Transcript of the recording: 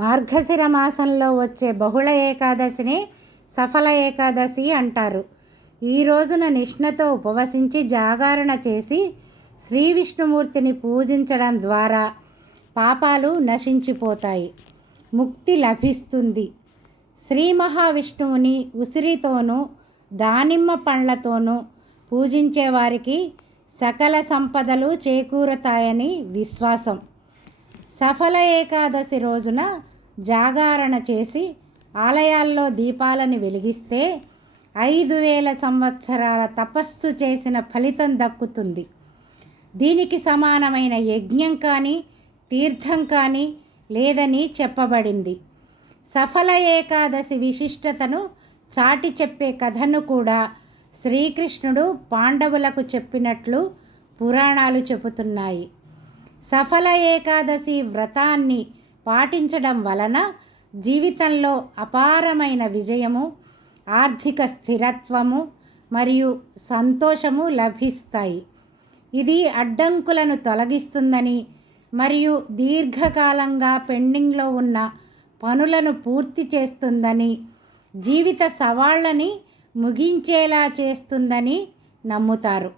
మార్గశిర మాసంలో వచ్చే బహుళ ఏకాదశిని సఫల ఏకాదశి అంటారు. ఈ రోజున నిష్ఠతో ఉపవసించి జాగరణ చేసి శ్రీ విష్ణుమూర్తిని పూజించడం ద్వారా పాపాలు నశించిపోతాయి, ముక్తి లభిస్తుంది. శ్రీ మహావిష్ణువుని ఉసిరితోనూ దానిమ్మ పండ్లతోనూ పూజించే వారికి సకల సంపదలు చేకూరతాయని విశ్వాసం. సఫల ఏకాదశి రోజున జాగరణ చేసి ఆలయాల్లో దీపాలను వెలిగిస్తే 5000 సంవత్సరాల తపస్సు చేసిన ఫలితం దక్కుతుంది. దీనికి సమానమైన యజ్ఞం కానీ తీర్థం కానీ లేదని చెప్పబడింది. సఫల ఏకాదశి విశిష్టతను చాటి చెప్పే కథను కూడా శ్రీకృష్ణుడు పాండవులకు చెప్పినట్లు పురాణాలు చెబుతున్నాయి. సఫల ఏకాదశి వ్రతాన్ని పాటించడం వలన జీవితంలో అపారమైన విజయము, ఆర్థిక స్థిరత్వము మరియు సంతోషము లభిస్తాయి. ఇది అడ్డంకులను తొలగిస్తుందని మరియు దీర్ఘకాలంగా పెండింగ్లో ఉన్న పనులను పూర్తి చేస్తుందని, జీవిత సవాళ్ళని ముగించేలా చేస్తుందని నమ్ముతారు.